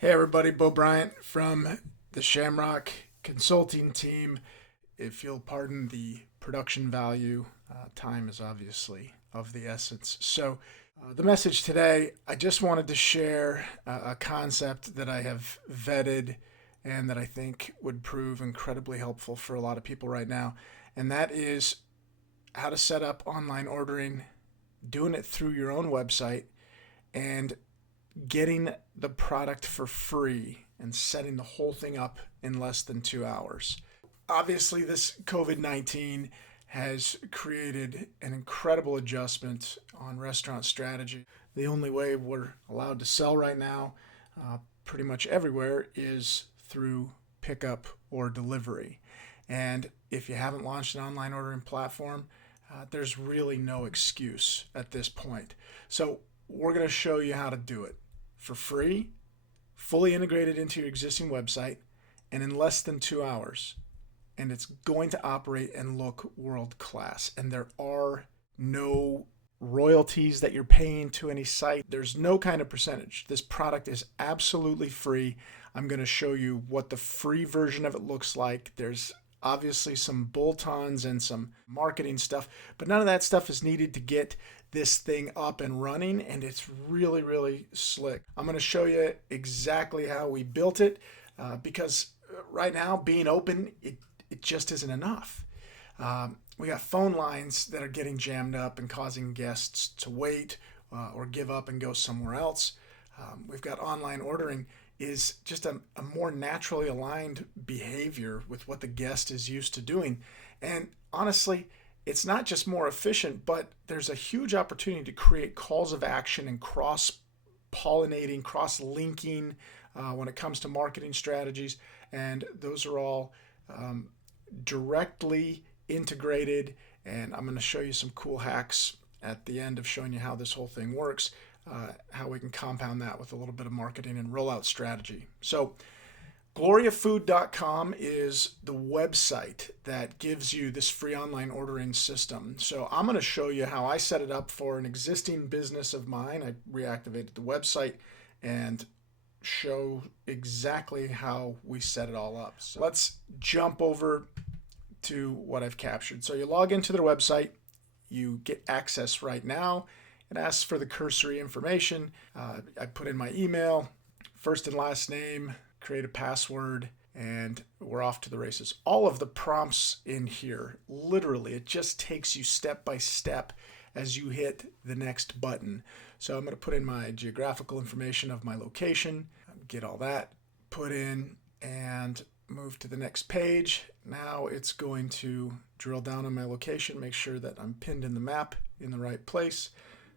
Hey everybody, Bryant from the Shamrock Consulting Team. If you'll pardon the production value, time is obviously of the essence. The message today, I just wanted to share a concept that I have vetted and that I think would prove incredibly helpful for a lot of people right now, and that is how to set up online ordering, doing it through your own website, and getting the product for free and setting the whole thing up in less than 2 hours. Obviously, this COVID 19 has created an incredible adjustment on restaurant strategy. The only way we're allowed to sell right now, pretty much everywhere, is through pickup or delivery. And if you haven't launched an online ordering platform, there's really no excuse at this point. So, we're going to show you how to do it for free, fully integrated into your existing website, and in less than 2 hours. And it's going to operate and look world class. And there are no royalties that you're paying to any site. There's no kind of percentage. This product is absolutely free. I'm going to show you what the free version of it looks like. There's obviously some bolt-ons and some marketing stuff, but none of that stuff is needed to get this thing up and running, and it's really, really slick. I'm going to show you exactly how we built it because right now, being open, it just isn't enough. We got phone lines that are getting jammed up and causing guests to wait or give up and go somewhere else. We've got online ordering is just a more naturally aligned behavior with what the guest is used to doing. And honestly, it's not just more efficient, but there's a huge opportunity to create calls of action and cross-pollinating, cross-linking when it comes to marketing strategies. And those are all directly integrated. And I'm going to show you some cool hacks at the end of showing you how this whole thing works. How we can compound that with a little bit of marketing and rollout strategy. So gloriafood.com is the website that gives you this free online ordering system. So I'm going to show you how I set it up for an existing business of mine. I reactivated the website and show exactly how we set it all up. So let's jump over to what I've captured. So you log into their website, you get access right now. It asks for the cursory information. I put in my email, first and last name, create a password, and we're off to the races. All of the prompts in here, literally, it just takes you step by step as you hit the next button. So I'm going to put in my geographical information of my location, get all that put in, and move to the next page. Now it's going to drill down on my location, make sure that I'm pinned in the map in the right place.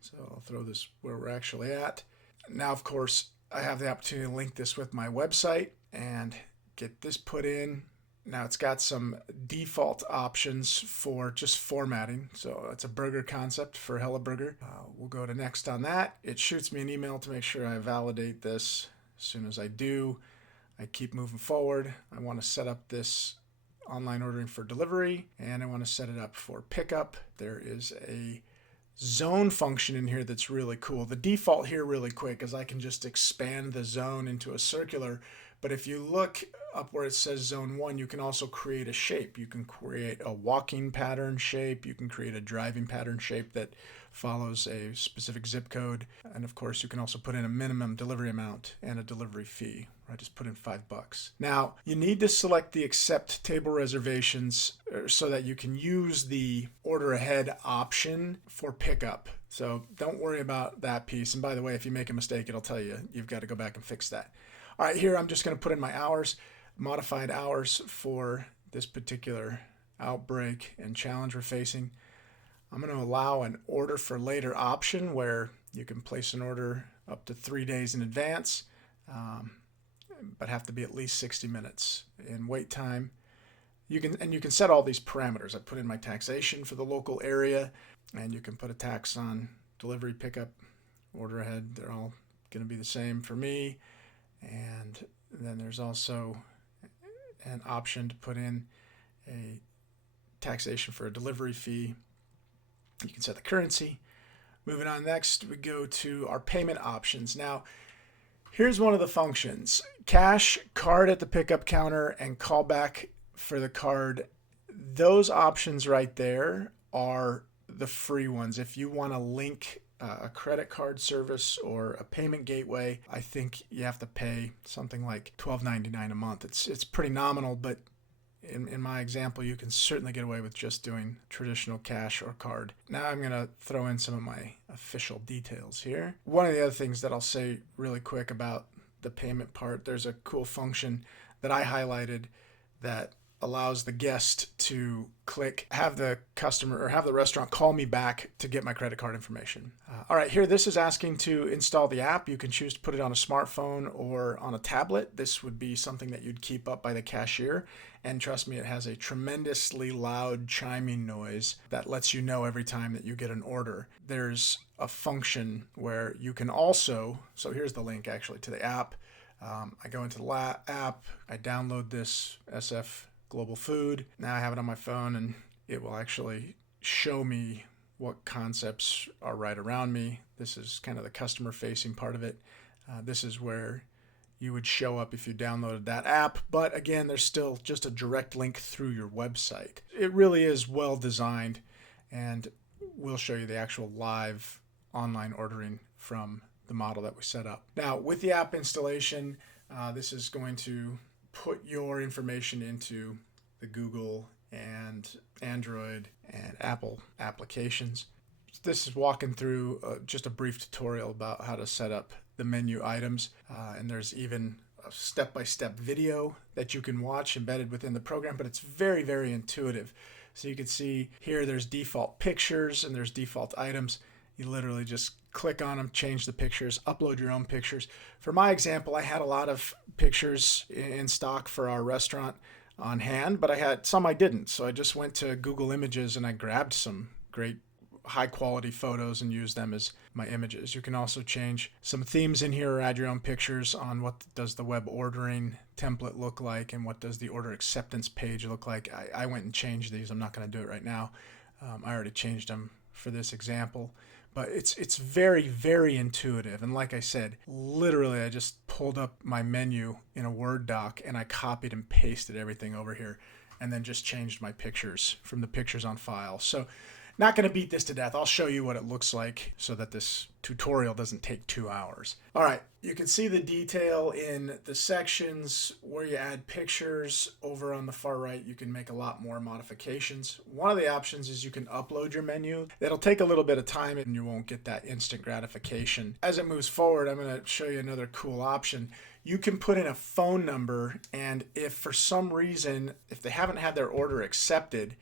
So I'll throw this where we're actually at. Now, of course, I have the opportunity to link this with my website and get this put in. Now it's got some default options for just formatting. So it's a burger concept for Hella Burger. We'll go to next on that. It shoots me an email to make sure I validate this. As soon as I do, I keep moving forward. I want to set up this online ordering for delivery, and I want to set it up for pickup. There is a zone function in here that's really cool. The default here really quick is I can just expand the zone into a circular, but if you look up where it says zone 1, you can also create a shape. You can create a walking pattern shape, you can create a driving pattern shape that follows a specific zip code, and of course you can also put in a minimum delivery amount and a delivery fee. I just put in $5. Now, you need to select the accept table reservations so that you can use the order ahead option for pickup. So don't worry about that piece. And by the way, if you make a mistake, it'll tell you you've got to go back and fix that. All right, here I'm just going to put in my hours, modified hours for this particular outbreak and challenge we're facing. I'm going to allow an order for later option where you can place an order up to 3 days in advance. But have to be at least 60 minutes in wait time. You can set all these parameters. I put in my taxation for the local area, and you can put a tax on delivery, pickup, order ahead. They're all going to be the same for me. And then there's also an option to put in a taxation for a delivery fee. You can set the currency. Moving on next, we go to our payment options. Now, Here's one of the functions: cash, card at the pickup counter, and callback for the card. Those options right there are the free ones. If you want to link a credit card service or a payment gateway, I think you have to pay something like $12.99 a month. It's pretty nominal, but in my example, you can certainly get away with just doing traditional cash or card. Now I'm going to throw in some of my official details here. One of the other things that I'll say really quick about the payment part, there's a cool function that I highlighted that allows the guest to click, have the customer or have the restaurant call me back to get my credit card information. All right, here this is asking to install the app. You can choose to put it on a smartphone or on a tablet. This would be something that you'd keep up by the cashier. And trust me, it has a tremendously loud chiming noise that lets you know every time that you get an order. There's a function where you can also, so here's the link actually to the app. I go into the app, I download this SF Global Food. Now I have it on my phone, and it will actually show me what concepts are right around me. This is kind of the customer facing part of it. This is where you would show up if you downloaded that app. But again, there's still just a direct link through your website. It really is well designed, and we'll show you the actual live online ordering from the model that we set up. Now, with the app installation, this is going to put your information into the Google and Android and Apple applications. This is walking through just a brief tutorial about how to set up the menu items, and there's even a step-by-step video that you can watch embedded within the program, but it's very, very intuitive. So you can see here there's default pictures and there's default items. You literally just click on them, change the pictures, upload your own pictures. For my example, I had a lot of pictures in stock for our restaurant on hand, but I had some I didn't. So I just went to Google Images and I grabbed some great high quality photos and used them as my images. You can also change some themes in here or add your own pictures on what does the web ordering template look like and what does the order acceptance page look like. I went and changed these. I'm not going to do it right now. I already changed them for this example. But it's very, very intuitive. And like I said, literally I just pulled up my menu in a Word doc and I copied and pasted everything over here and then just changed my pictures from the pictures on file. So not going to beat this to death. I'll show you what it looks like so that this tutorial doesn't take 2 hours. All right, you can see the detail in the sections where you add pictures. Over on the far right, you can make a lot more modifications. One of the options is you can upload your menu. It'll take a little bit of time and you won't get that instant gratification. As it moves forward, I'm going to show you another cool option. You can put in a phone number, and if for some reason, if they haven't had their order accepted,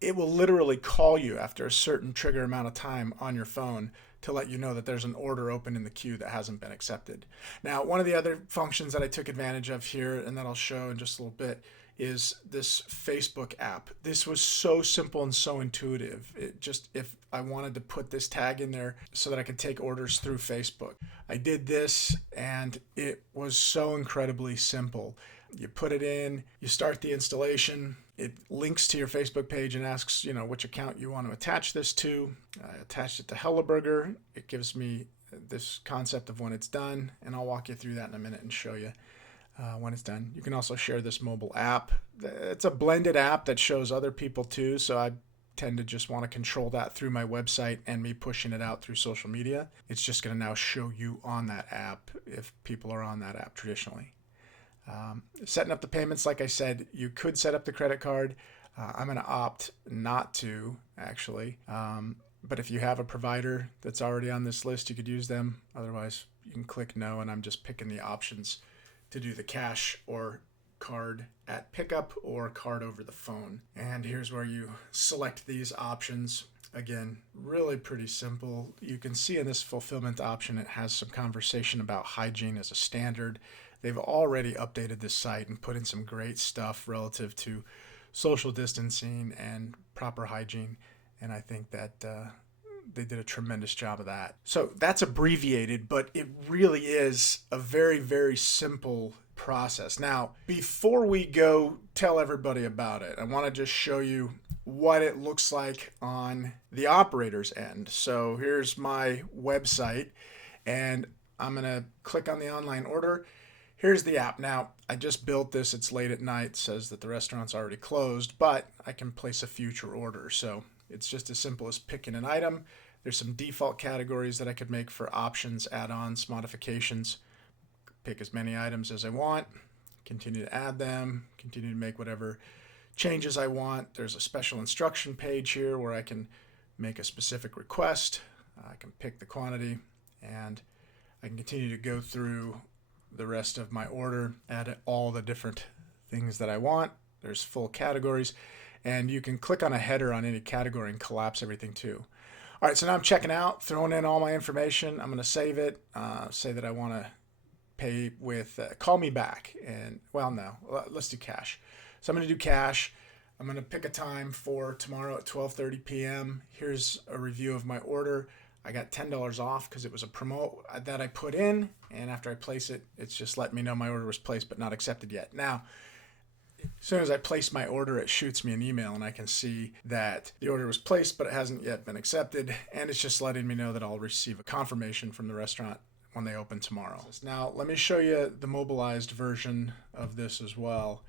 it will literally call you after a certain trigger amount of time on your phone to let you know that there's an order open in the queue that hasn't been accepted. Now, one of the other functions that I took advantage of here and that I'll show in just a little bit is this Facebook app. This was so simple and so intuitive. It just, if I wanted to put this tag in there so that I could take orders through Facebook, I did this and it was so incredibly simple. You put it in, you start the installation, it links to your Facebook page and asks, which account you want to attach this to. I attached it to Helleberger. It gives me this concept of when it's done, and I'll walk you through that in a minute and show you when it's done. You can also share this mobile app. It's a blended app that shows other people too, so I tend to just want to control that through my website and me pushing it out through social media. It's just going to now show you on that app if people are on that app traditionally. Setting up the payments, like I said, you could set up the credit card. I'm going to opt not to, actually. But if you have a provider that's already on this list, you could use them. Otherwise, you can click no, and I'm just picking the options to do the cash or card at pickup or card over the phone. And here's where you select these options. Again, really pretty simple. You can see in this fulfillment option, it has some conversation about hygiene as a standard. They've already updated this site and put in some great stuff relative to social distancing and proper hygiene. And I think that they did a tremendous job of that. So that's abbreviated, but it really is a very, very simple process. Now, before we go tell everybody about it, I want to just show you what it looks like on the operator's end. So here's my website, and I'm going to click on the online order. Here's the app. Now, I just built this. It's late at night. It says that the restaurant's already closed, but I can place a future order. So it's just as simple as picking an item. There's some default categories that I could make for options, add-ons, modifications. Pick as many items as I want, continue to add them, continue to make whatever changes I want. There's a special instruction page here where I can make a specific request. I can pick the quantity, and I can continue to go through the rest of my order, add all the different things that I want. There's full categories, and you can click on a header on any category and collapse everything too. All right, so now I'm checking out, throwing in all my information. I'm going to save it, say that I want to pay with call me back, and well, no, let's do cash. So I'm going to do cash. I'm going to pick a time for tomorrow at 12:30 p.m. Here's a review of my order. I got $10 off because it was a promo that I put in, and after I place it, it's just letting me know my order was placed but not accepted yet. Now, as soon as I place my order, it shoots me an email, and I can see that the order was placed but it hasn't yet been accepted, and it's just letting me know that I'll receive a confirmation from the restaurant when they open tomorrow. Now, let me show you the mobilized version of this as well.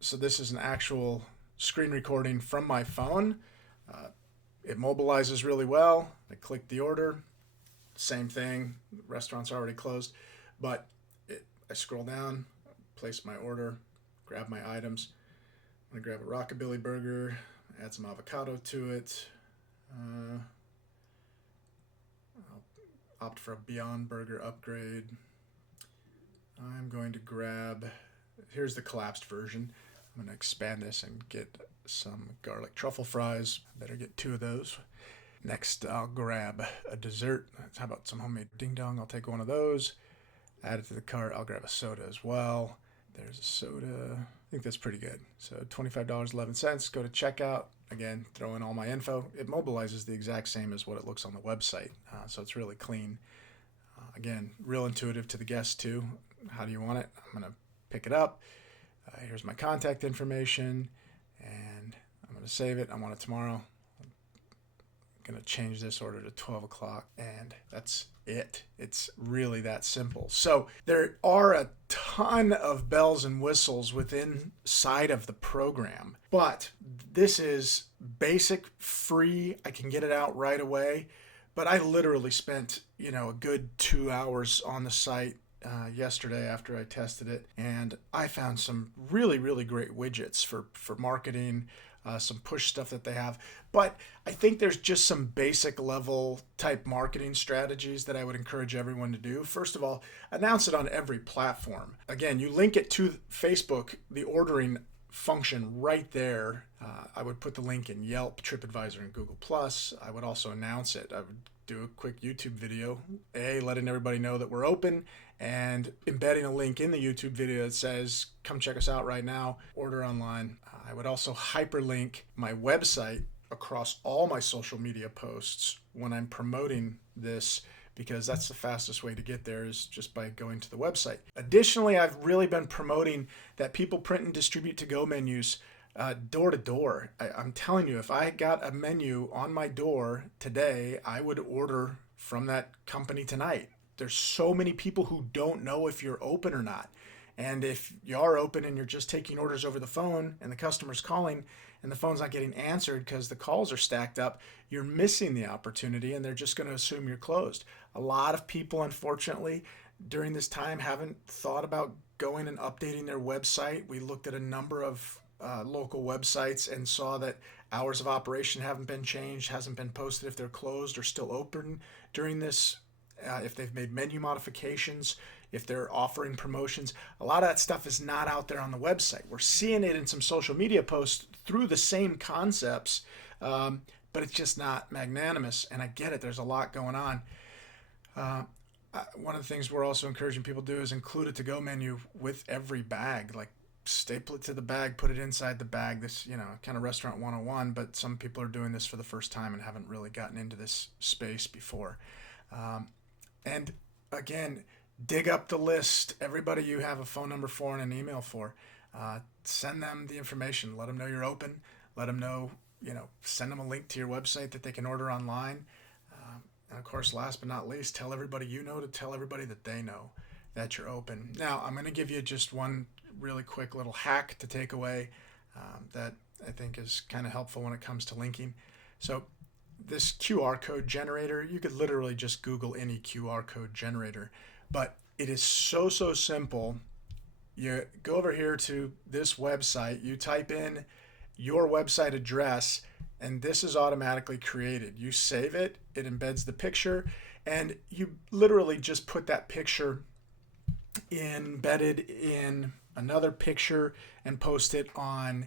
So this is an actual screen recording from my phone. It mobilizes really well. I click the order, same thing, restaurant's already closed, but I scroll down, place my order, grab my items. I'm gonna grab a rockabilly burger, add some avocado to it. I'll opt for a Beyond Burger upgrade. I'm going to grab, here's the collapsed version. I'm going to expand this and get some garlic truffle fries. Better get 2 of those. Next, I'll grab a dessert. How about some homemade ding dong? I'll take 1 of those. Add it to the cart. I'll grab a soda as well. There's a soda. I think that's pretty good. So $25.11. Go to checkout. Again, throw in all my info. It mobilizes the exact same as what it looks on the website. So it's really clean. Again, real intuitive to the guest too. How do you want it? I'm going to pick it up. Here's my contact information, and I'm going to save it. I want it tomorrow. I'm going to change this order to 12 o'clock, and that's it. It's really that simple. So there are a ton of bells and whistles within side of the program, but this is basic, free. I can get it out right away, but I literally spent, a good 2 hours on the site yesterday after I tested it, and I found some really, really great widgets for marketing, some push stuff that they have. But I think there's just some basic level type marketing strategies that I would encourage everyone to do. First of all, announce it on every platform. Again, you link it to Facebook, the ordering function right there. I would put the link in Yelp, TripAdvisor, and Google+. I would also announce it. I would do a quick YouTube video, letting everybody know that we're open, and embedding a link in the YouTube video that says, come check us out right now, order online. I would also hyperlink my website across all my social media posts when I'm promoting this, because that's the fastest way to get there is just by going to the website. Additionally, I've really been promoting that people print and distribute to-go menus door to door. I'm telling you, if I got a menu on my door today, I would order from that company tonight. There's so many people who don't know if you're open or not. And if you are open and you're just taking orders over the phone and the customer's calling and the phone's not getting answered because the calls are stacked up, you're missing the opportunity, and they're just going to assume you're closed. A lot of people, unfortunately, during this time haven't thought about going and updating their website. We looked at a number of local websites and saw that hours of operation haven't been changed, hasn't been posted if they're closed or still open during this, if they've made menu modifications, if they're offering promotions. A lot of that stuff is not out there on the website. We're seeing it in some social media posts through the same concepts, but it's just not magnanimous, and I get it. There's a lot going on. One of the things we're also encouraging people to do is include a to-go menu with every bag, like staple it to the bag, put it inside the bag. This, kind of restaurant 101, but some people are doing this for the first time and haven't really gotten into this space before. And again, dig up the list. Everybody you have a phone number for and an email for, send them the information. Let them know you're open. Let them know, send them a link to your website that they can order online. And of course, last but not least, tell everybody you know to tell everybody that they know that you're open. Now, I'm going to give you just one really quick little hack to take away that I think is kind of helpful when it comes to linking. So, this QR code generator, you could literally just Google any QR code generator, but it is so simple. You go over here to this website, you type in your website address, and this is automatically created. You save it, it embeds the picture, and you literally just put that picture embedded in another picture and post it on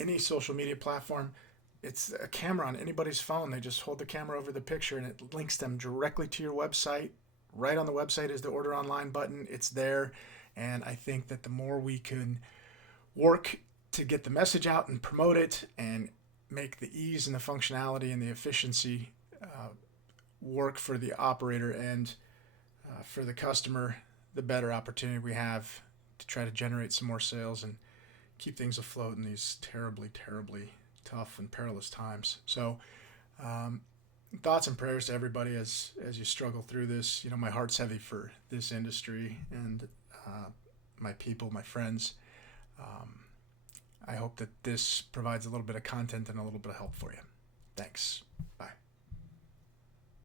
any social media platform. It's a camera on anybody's phone. They just hold the camera over the picture and it links them directly to your website. Right on the website is the order online button. It's there. And I think that the more we can work to get the message out and promote it and make the ease and the functionality and the efficiency work for the operator and for the customer, the better opportunity we have to try to generate some more sales and keep things afloat in these terribly tough and perilous times. So thoughts and prayers to everybody as you struggle through this. You know, my heart's heavy for this industry and my people, my friends. I hope that this provides a little bit of content and a little bit of help for you. Thanks. Bye.